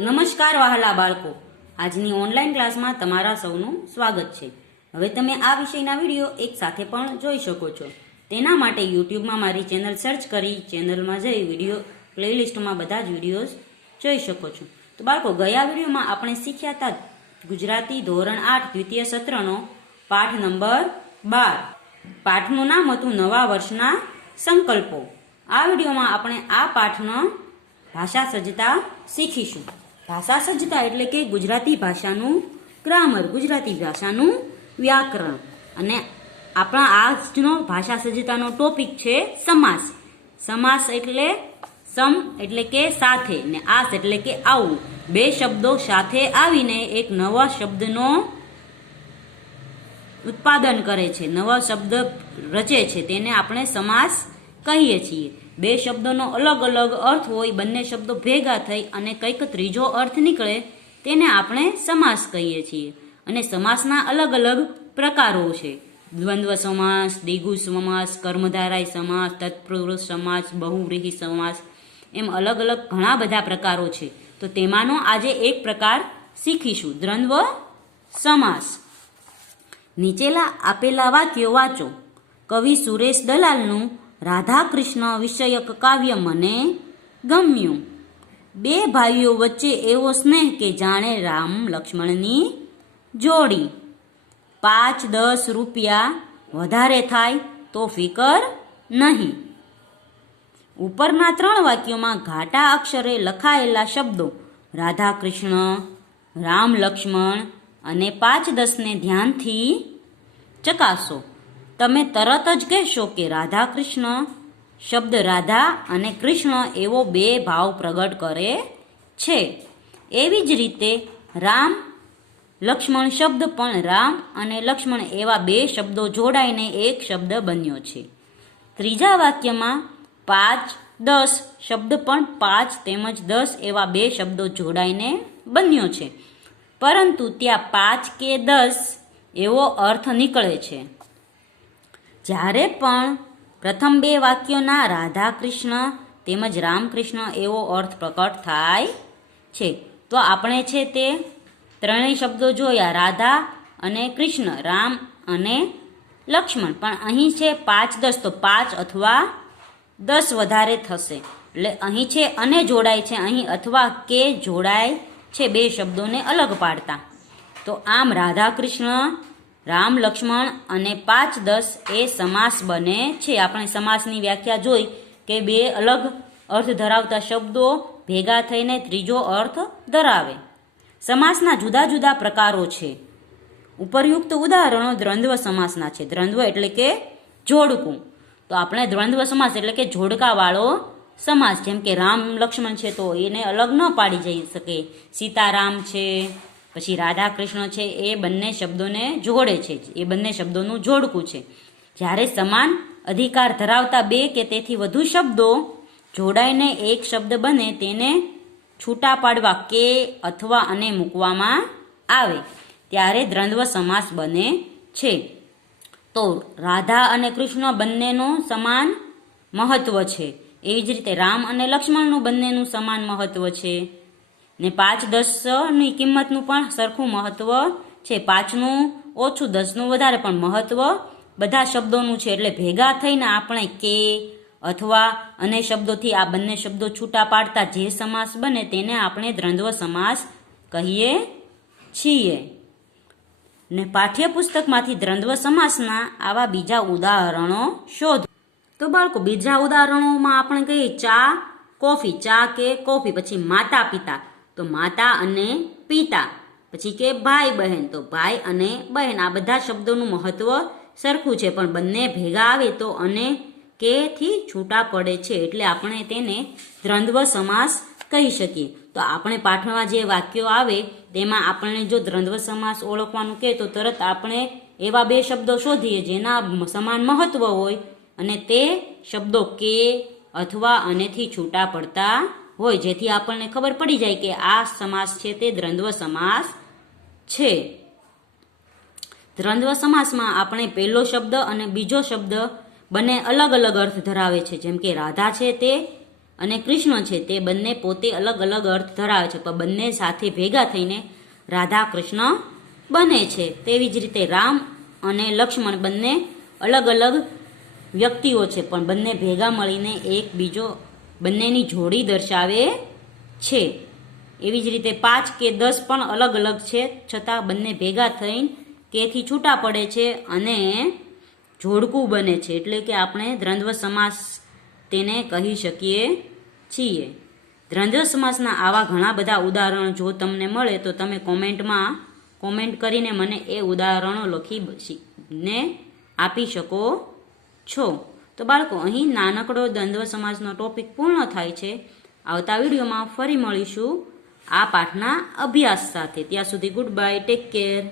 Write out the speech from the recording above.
નમસ્કાર વહાલા બાળકો. આજની ઓનલાઈન ક્લાસમાં તમારા સૌનું સ્વાગત છે. હવે તમે આ વિષયના વીડિયો એક સાથે પણ જોઈ શકો છો. તેના માટે યુટ્યુબમાં મારી ચેનલ સર્ચ કરી ચેનલમાં જઈ વીડિયો પ્લેલિસ્ટમાં બધા જ વિડીયોઝ જોઈ શકો છો. તો બાળકો, ગયા વિડીયોમાં આપણે શીખ્યા હતા ગુજરાતી ધોરણ આઠ, દ્વિતીય સત્રનો પાઠ નંબર બાર. પાઠનું નામ હતું નવા વર્ષના સંકલ્પો. આ વિડીયોમાં આપણે આ પાઠનો ભાષા સજ્જતા શીખીશું. ભાષા સજ્જતા એટલે કે ગુજરાતી ભાષાનું ગ્રામર, ગુજરાતી ભાષાનું વ્યાકરણ. અને આપણા આજનો ભાષા સજ્જતાનો ટોપિક છે સમાસ. સમાસ એટલે સમ એટલે કે સાથે ને આસ એટલે કે આવું. બે શબ્દો સાથે આવીને એક નવા શબ્દનો ઉત્પાદન કરે છે, નવા શબ્દ રચે છે. તેને આપણે સમાસ કહીએ છીએ. બે શબ્દોનો અલગ અલગ અર્થ હોય, બંને શબ્દો ભેગા થઈ અને કંઈક ત્રીજો અર્થ નીકળે, તેને આપણે સમાસ કહીએ છીએ. અને સમાસના અલગ અલગ પ્રકારો છે. દ્વંદ્વ સમાસ, દિગુ સમાસ, કર્મધારાય સમાસ, તત્પુરુષ સમાસ, બહુવ્રીહી સમાસ, એમ અલગ અલગ ઘણા બધા પ્રકારો છે. તો તેમાંનો આજે એક પ્રકાર શીખીશું. દ્વંદ્વ સમાસ. નીચેલા આપેલા વાક્યો વાંચો. કવિ સુરેશ દલાલનું રાધા કૃષ્ણ વિષયક કાવ્ય મને ગમ્યું. બે ભાઈઓ વચ્ચે એવો સ્નેહ કે જાણે રામ લક્ષ્મણની જોડી. પાંચ દસ રૂપિયા વધારે થાય તો ફિકર નહીં. ઉપરના ત્રણ વાક્યોમાં ઘાટા અક્ષરે લખાયેલા શબ્દો રાધા કૃષ્ણ રામ લક્ષ્મણ અને પાંચ દસને ધ્યાનથી ચકાસો. તમે તરત જ કહેશો કે રાધા કૃષ્ણ શબ્દ રાધા અને કૃષ્ણ એવો બે ભાવ પ્રગટ કરે છે. એવી જ રીતે રામ, લક્ષ્મણ શબ્દ પણ રામ અને લક્ષ્મણ એવા બે શબ્દો જોડાઈને એક શબ્દ બન્યો છે. ત્રીજા વાક્યમાં પાંચ, દસ શબ્દ પણ પાંચ તેમજ દસ એવા બે શબ્દો જોડાઈને બન્યો છે. પરંતુ ત્યાં પાંચ કે દસ એવો અર્થ નીકળે છે. જ્યારે પણ પ્રથમ બે વાક્યોના રાધા કૃષ્ણ તેમજ રામકૃષ્ણ એવો અર્થ પ્રકટ થાય છે. તો આપણે છે તે ત્રણેય શબ્દો જોયા, રાધા અને કૃષ્ણ, રામ અને લક્ષ્મણ. પણ અહીં છે પાંચ દસ, તો પાંચ અથવા દસ વધારે થશે. એટલે અહીં છે અને જોડાય છે, અહીં અથવા કે જોડાય છે, બે શબ્દોને અલગ પાડતા. તો આમ રાધા કૃષ્ણ રામ, લક્ષ્મણ અને પાંચ દસ એ સમાસ બને છે. આપણે સમાસની વ્યાખ્યા જોઈ કે બે અલગ અર્થ ધરાવતા શબ્દો ભેગા થઈને ત્રીજો અર્થ ધરાવે. સમાસના જુદા જુદા પ્રકારો છે. ઉપરયુક્ત ઉદાહરણો દ્વંદ્વ સમાસના છે. દ્વંદ્વ એટલે કે જોડકું. તો આપણે દ્વંદ્વ સમાસ એટલે કે જોડકાવાળો સમાસ. જેમ કે રામ, લક્ષ્મણ છે તો એને અલગ ન પાડી જઈ શકે. સીતારામ છે પછી રાધા કૃષ્ણ છે, એ બંને શબ્દોને જોડે છે એ બંને શબ્દોનું જોડકું છે. જ્યારે સમાન અધિકાર ધરાવતા બે કે તેથી વધુ શબ્દો જોડાઈને એક શબ્દ બને, તેને છૂટા પાડવા કે અથવા અને મૂકવામાં આવે, ત્યારે દ્વંદ્વ સમાસ બને છે. તો રાધા અને કૃષ્ણ બંનેનું સમાન મહત્વ છે. એવી જ રીતે રામ અને લક્ષ્મણનું બંનેનું સમાન મહત્વ છે. ને પાંચ દસની કિંમતનું પણ સરખું મહત્વ છે. પાંચનું ઓછું દસનું વધારે પણ મહત્વ. બધા શબ્દોનું છે એટલે ભેગા થઈને આપણે કે અથવા અને શબ્દોથી આ બંને શબ્દો છૂટા પાડતા જે સમાસ બને તેને આપણે દ્વંદ્વ સમાસ કહીએ છીએ. ને પાઠ્યપુસ્તકમાંથી દ્વંદ્વ સમાસના આવા બીજા ઉદાહરણો શોધો. તો બાળકો, બીજા ઉદાહરણોમાં આપણે કહીએ ચા, કોફી, ચા કે કોફી, પછી માતા પિતા તો માતા અને પિતા. પછી કે ભાઈ બહેન, તો ભાઈ અને બહેન. આ બધા શબ્દોનું મહત્વ સરખું છે, પણ બંને ભેગા આવે તો અને કે થી છૂટા પડે છે, એટલે આપણે તેને દ્વંદ્વ સમાસ કહી શકીએ. તો આપણે પાઠમાં જે વાક્યો આવે, તેમાં આપણને જો દ્વંદ્વ સમાસ ઓળખવાનું કહે, તો તરત આપણે એવા બે શબ્દો શોધીએ જેના સમાન મહત્વ હોય અને તે શબ્દો કે અથવા અનેથી છૂટા પડતા હોય, જેથી આપણને ખબર પડી જાય કે આ સમાસ છે તે દ્વંદ્વ સમાસ છે. દ્વંદ્વ સમાસમાં આપણે પહેલો શબ્દ અને બીજો શબ્દ બંને અલગ અલગ અર્થ ધરાવે છે. જેમ કે રાધા છે તે અને કૃષ્ણ છે તે બંને પોતે અલગ અલગ અર્થ ધરાવે છે. પણ બંને સાથે ભેગા થઈને રાધા કૃષ્ણ બને છે. તેવી જ રીતે રામ અને લક્ષ્મણ બંને અલગ અલગ વ્યક્તિઓ છે. પણ બંને ભેગા મળીને એક બીજો બંનેની જોડી દર્શાવે છે. એવી જ રીતે પાંચ કે દસ પણ અલગ અલગ છે. છતાં બંને ભેગા થઈને કેથી છૂટા પડે છે અને જોડકું બને છે. એટલે કે આપણે દ્રંદ્વ સમાસ તેને કહી શકીએ છીએ. દ્રંદ્વ સમાસના આવા ઘણા બધા ઉદાહરણો જો તમને મળે તો તમે કોમેન્ટમાં કોમેન્ટ કરીને મને એ ઉદાહરણો લખી ને આપી શકો છો. તો બાળકો, અહીં નાનકડો દ્વંદ્વ સમાજનો ટોપિક પૂર્ણ થાય છે. આવતા વિડીયોમાં ફરી મળીશું આ પાઠના અભ્યાસ સાથે. ત્યાં સુધી ગુડ બાય ટેક કેર